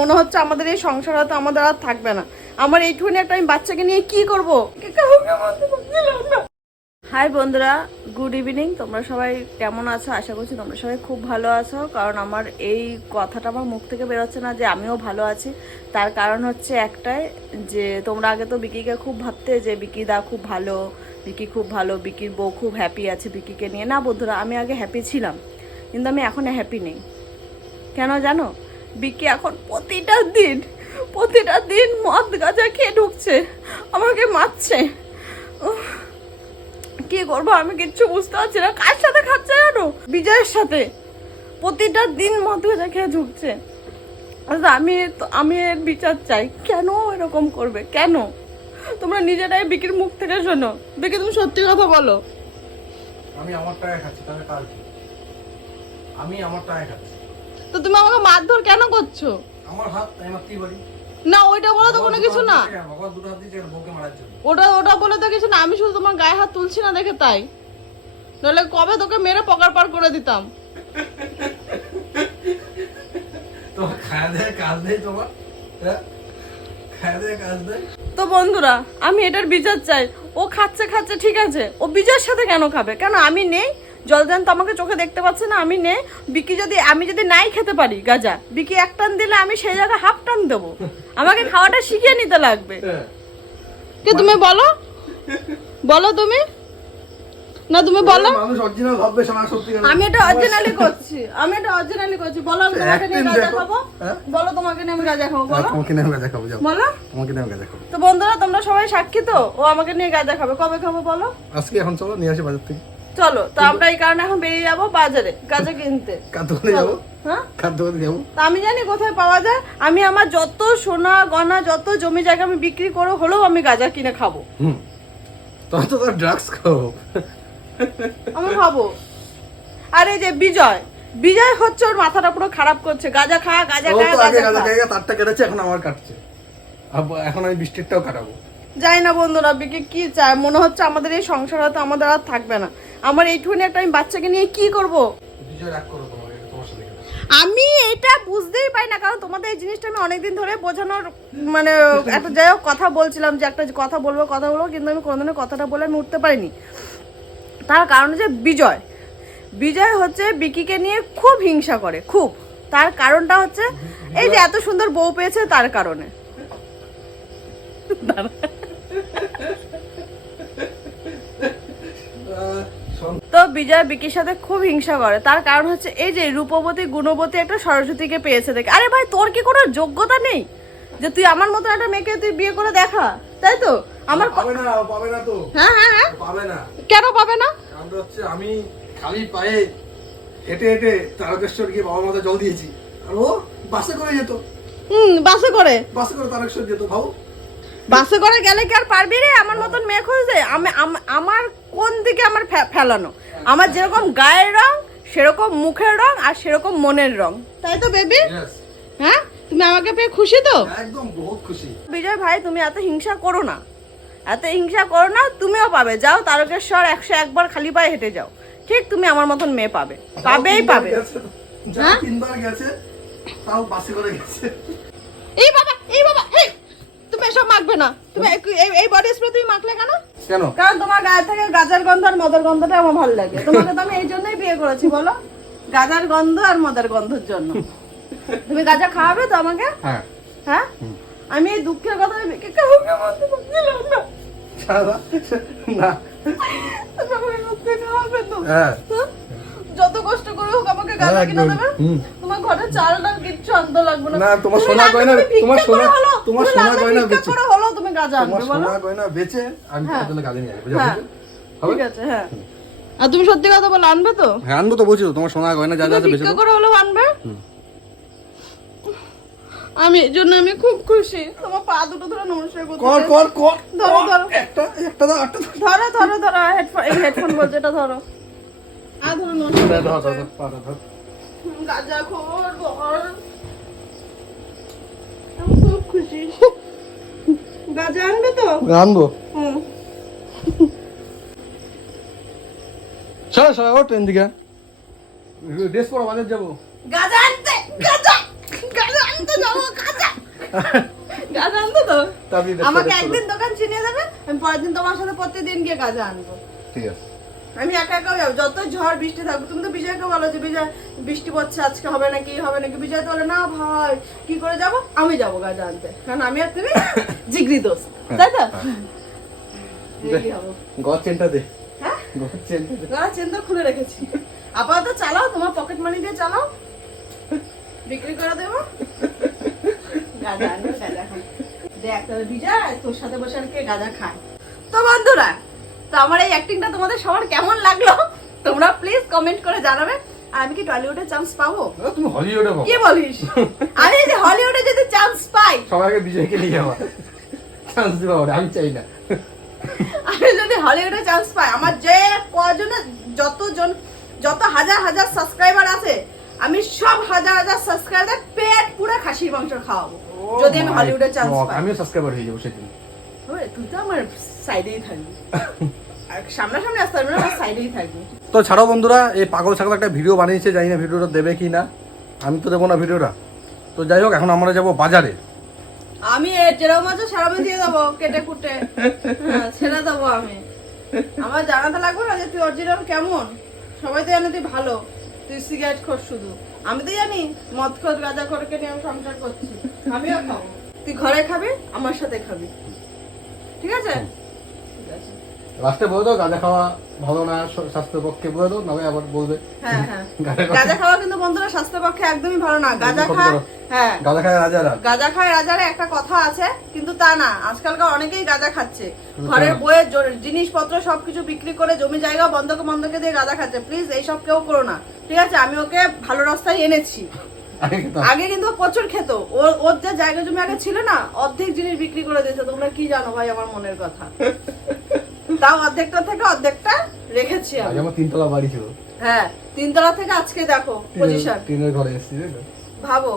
মনে হচ্ছে আমাদের এই সংসার হয়তো আমাদের আর থাকবে না। আমার এইটুকুনি একটা আমি বাচ্চাকে নিয়ে কি করব? হাই বন্ধুরা, গুড ইভিনিং। তোমরা সবাই কেমন আছো? আশা করছি তোমরা সবাই খুব ভালো আছো। কারণ আমার এই কথাটা আমার মুখ থেকে বেরোচ্ছে না যে আমিও ভালো আছি। তার কারণ হচ্ছে একটাই, যে তোমরা আগে তো বিকিকে খুব ভাবতে যে, বিকি দা খুব ভালো, বিকি খুব ভালো, বিকির বউ খুব হ্যাপি আছে বিকিকে নিয়ে। না বন্ধুরা, আমি আগে হ্যাপি ছিলাম, কিন্তু আমি এখন হ্যাপি নেই। কেন জানো? বিকি এখন প্রতিটা দিন প্রতিটা দিন মদ গাঁজা খেয়ে ঢুকছে আমাকে মারছে। কি করব আমি কিচ্ছু বুঝতে পারছি না। কার সাথে খাচ্ছে জানো? বিজয়ের সাথে। প্রতিটা দিন মদ গাঁজা খেয়ে ঢুকছে। আচ্ছা, আমি আমি এর বিচার চাই। কেন এরকম করবে? কেন? তোমরা নিজেরাই বিকির মুখ থেকে শোনো। বিকি তুমি সত্যি কথা বলো। আমি আমার টাকায় খাচ্ছি তাহলে কার আমি আমার টাকায় খাচ্ছি। তো তুমি আমাকে মারধর কেন করছ? আমার হাত তাই আমার কি বলি না ওইটা বলে তো কোনো কিছু না। ওটা ওটা বলে তো কিছু না আমি শুধু তোমার গায়ে হাত তুলছি না দেখে তাই। নইলে কবে তোকে মেরে পকার পার করে দিতাম? হ্যাঁ? তো বন্ধুরা আমি এটার বিচার চাই। ও খাচ্ছে খাচ্ছে ঠিক আছে। ও বিজয়ের সাথে কেন খাবে? কেন আমি নেই? জলদান তো আমাকে চোখে দেখতে পাচ্ছে না আমি নেই বিকি যদি আমি যদি নাই খেতে পারি গাজা। বিকি এক টান দিলে আমি সেই জায়গায় হাফ টান দেবো। আমাকে খাওয়াটা শিখিয়ে নিতে লাগবে। হ্যাঁ কি তুমি বলো? বলো তুমি? না তুমি বলো। আমি এটা অরিজিনালি করছি। আমি এটা অরিজিনালি করছি। বলো আমি তোমাকে নিয়ে গাঁজা। খাব? হ্যাঁ? বলো তোমাকে নিয়ে আমি গাঁজা খাব। হ্যাঁ, বলো তোমাকে নিয়ে আমি গাঁজা খাব যাও। বলো। তোমাকে নিয়ে আমি গাঁজা খাব। তো বন্ধুরা তোমরা সবাই সাক্ষী তো? ও আমাকে নিয়ে গাঁজা খাবে। কবে খাব বলো? আজকে এখন চলো নিয়ে আসি বাজার থেকে। চলো তো আমরা এই কারণে এখন বেরিয়ে যাব বাজারে গাঁজা কিনতে। কার দোকানে যাব হ্যাঁ? কার দোকানে যাব আমি জানি কোথায় পাওয়া যায়। আমি আমার যত সোনা গয়না যত জমি জায়গা আমি বিক্রি করে হলেও আমি গাঁজা কিনে খাব। হুম। তখন তো তোর ড্রাগস খাও আমি খাব। আর এই যে বিজয় বিজয় হচ্ছে ওর মাথাটা পুরো খারাপ করছে। গাঁজা খা গাঁজা খা গাঁজা খা। তারটা কেটেছে এখন আমার কাটছে। এখন আমি কাটাবো। যাই না বন্ধুরা বিকে কি চায়? মনে হচ্ছে আমাদের এই সংসার হয়তো আমাদের আর থাকবে না। আমার এইটুকুনি একটা আমি বাচ্চাকে নিয়ে কি করব। আমি এটা বুঝতেই পাই না কারণ তোমাদের এই জিনিসটা আমি অনেকদিন ধরে বোঝানোর মানে একটা যাই হোক কথা বলছিলাম যে একটা কথা বলব কথা বলব কিন্তু আমি কোনোদিনও কথাটা বলে আমি উঠতে পারিনি। তার কারণ হচ্ছে বিজয়। বিজয় হচ্ছে বিকিকে নিয়ে খুব হিংসা করে খুব। তার কারণটা হচ্ছে এই যে এত সুন্দর বউ পেয়েছে তার কারণে। বিজয় বিকির সাথে খুব হিংসা করে। তার কারণ হচ্ছে এই যে রূপবতী গুণবতী একটা সরস্বতীকে পেয়েছে দেখে। আরে ভাই তোর কি কোনো যোগ্যতা নেই? যে তুই আমার মতো একটা মেয়েকে তুই বিয়ে করে দেখা তাই তো? আমার পাবে না পাবে না তো। হ্যাঁ হ্যাঁ হ্যাঁ। পাবে না। কেন পাবে না? কারণটা হচ্ছে আমি খালি পায়ে হেঁটে হেঁটে তারকেশ্বর গিয়ে বাবার মাথায় জল দিয়েছি। আর ও বাসে করে যেত। হুম বাসে করে। বাসে করে তারকেশ্বর যেত ভাবো। বাসে করে গেলে কি আর পারবি রে? আমার মতন মেয়ে খুঁজতে। আমি আমার কোন দিকে আমার ফেলানো? আমার যেরকম গায়ের রং সেরকম মুখের রং আর সেরকম মনের রং। তাই তো বেবি হ্যাঁ? তুমি আমাকে পেয়ে খুশি তো? একদম বহুত খুশি। বিজয় ভাই তুমি এত হিংসা করো না। এত হিংসা করো না তুমিও পাবে। যাও তারকেশ্বর একশো একবার খালি পায়ে হেঁটে যাও। ঠিক তুমি আমার মতন মেয়ে পাবে। পাবেই পাবে। হ্যাঁ? তিনবার গেছে তাও বাসে করে গেছে। এই বাবা এই বাবা হেই! তুমি এসব মাখবে না। তুমি এই- বডি স্প্রে তুমি মাখলে কেন? কেন? কারণ তোমার গায়ে থেকে গাজার গন্ধ আর মদের গন্ধটা আমার ভালো লাগে। তোমাকে তো আমি এই জন্যই বিয়ে করেছি বলো। গাজার গন্ধ আর মদের গন্ধের জন্য। তুমি গাজা খাওয়াবে তো আমাকে? হ্যাঁ। হ্যাঁ? আমি এই দুঃখের কথা হ্যাঁ? যত কষ্ট করে হোক আমাকে গাজা হ্যাঁ, কিনে দেবে। তোমার ঘরে চাল ডাল কিচ্ছু আনতে লাগবে না। তোমার সোনা গয়না- তোমার সোনা- তোমার সোনা গয়না বেচে। হলো তুমি গাজা আনবে বলো। সোনা গয়না বেচে আমি হ্যাঁ। জন্য কাজে নিয়ে যাব হ্যাঁ। ঠিক আছে হ্যাঁ। আর তুমি সত্যি কথা বলে আনবে তো? হ্যাঁ আনব তো বলছি তো, তোমার সোনা গয়না যা যা আছে বেচে করে হলেও আনবে? আমি এর জন্য আমি খুব খুশি তোমার পা দুটো ধরে নমস্কার করতে কর কর কর ধরো, ধরো। একটা একটা দাও একটা ধরো ধরো ধরো হেডফোন এই হেডফোন বলছে এটা ধরো। আর ধরো নমস্কার ধর, ধর, ধর, চাই। ধর। গাজা খোর খুব খুশি। গাজা আনবে তো? আনব। হুম। সরা সরা ও ড্রেস পরো বাজার যাব। গাজা আনতে গাজা গাজা আনতে আনতে যাব গাঁজা। গাঁজা আনতে তো? তা আপনি দেখতে আমাকে একদিন দোকান চিনিয়ে দেবে আমি পরের দিন তোমার সাথে প্রত্যেকদিন গিয়ে গাজা আনব। ঠিক আছে। আমি একা একাও যাব। যত ঝড় বৃষ্টি থাকবে তুমি তো বিজয়কে বলো যে বিজয় বৃষ্টি পড়ছে আজকে হবে নাকি হবে নাকি? বিজয় তো বলে না ভাই কি করে যাব? আমি যাব গাঁজা আনতে। কারণ আমি আর তুমি জিগরি দোস্ত। তাই তো? দে হ্যাঁ? গছ চেনটা দে। চেন তো খুলে রেখেছি। আপাতত চালাও তোমার পকেট মানি দিয়ে চালাও। বিক্রি করে দেবো। গাঁজা দেখ তাহলে বিজয় তোর সাথে বসে আর কে গাঁজা খায়? তো বন্ধুরা তো আমার এই অ্যাক্টিংটা তোমাদের সবার কেমন লাগল? তোমরা প্লিজ কমেন্ট করে জানাবে। আর আমি কি টলিউডে চান্স পাবো? তুমি হলিউডে কি বলিস? আমি যদি হলিউডে যদি চান্স পাই। আগে বিজয়কে নিয়ে যাওয়া। চান্স দিবা আমি চাই না। আমি যদি হলিউডে চান্স পাই আমার যে কজনে যতজন যত হাজার হাজার সাবস্ক্রাইবার আছে আমি সব হাজার হাজার সাবস্ক্রাইবার পেট পুরো খাসির মাংস খাওয়াবো। যদি আমি Oh হলিউডে চান্স পাই। আমিও সাবস্ক্রাইবার হয়ে যাব সেদিন। তুই তো আমার সাইডেই থাকবি। সামনাসামনি আসতে পারবি না আমার সাইডেই থাকবি। তো ছাড়ো বন্ধুরা এই পাগল ছাগল একটা ভিডিও বানিয়েছে জানি না ভিডিওটা দেবে কি না। আমি তো দেবো না ভিডিওটা তো যাই হোক এখন আমরা যাব বাজারে। আমি যেরকম আছে সেরকম দিয়ে দেবো কেটে কুটে। হ্যাঁ, ছেড়ে দেবো আমি। আমার জানাতে লাগবে না যে তুই অরিজিনাল কেমন। সবাই তো জানে তুই ভালো। তুই সিগারেট খোর শুধু। আমি তো জানি মদ খোর গাঁজা খোরকে নিয়ে আমি সংসার করছি। আমিও খাব। তুই ঘরে খাবি আমার সাথে খাবি। ঠিক আছে? লাস্টে বলে দাও গাঁজা খাওয়া ভালো না স্বাস্থ্যের পক্ষে বলে দাও নাহলে আবার বলবে। হ্যাঁ হ্যাঁ। গাঁজা খাওয়া- কিন্তু বন্ধুরা স্বাস্থ্যের পক্ষে একদমই ভালো না। গাঁজা খায় হ্যাঁ। গাঁজা খায় রাজারা। গাঁজা খায় রাজারে একটা কথা আছে কিন্তু তা না। আজকালকার অনেকেই গাঁজা খাচ্ছে। ঘরের বইয়ের জিনিসপত্র সবকিছু বিক্রি করে জমি জায়গা বন্ধকে বন্ধকে দিয়ে গাঁজা খাচ্ছে। প্লিজ এইসব কেউ করো না। ঠিক আছে? আমি ওকে ভালো রাস্তায় এনেছি। আগে কিন্তু প্রচুর খেত। ওর ওর যে জায়গা জমি আগে ছিল না অর্ধেক জিনিস বিক্রি করে দিয়েছে। তোমরা কি জানো ভাই আমার মনের কথা? তাও অর্ধেকটা থেকে অর্ধেকটা রেখেছি আমি আমার তিনতলা বাড়ি ছিল হ্যাঁ তিনতলা থেকে আজকে দেখো পজিশন টিনের ঘরে এসেছি? ভাবো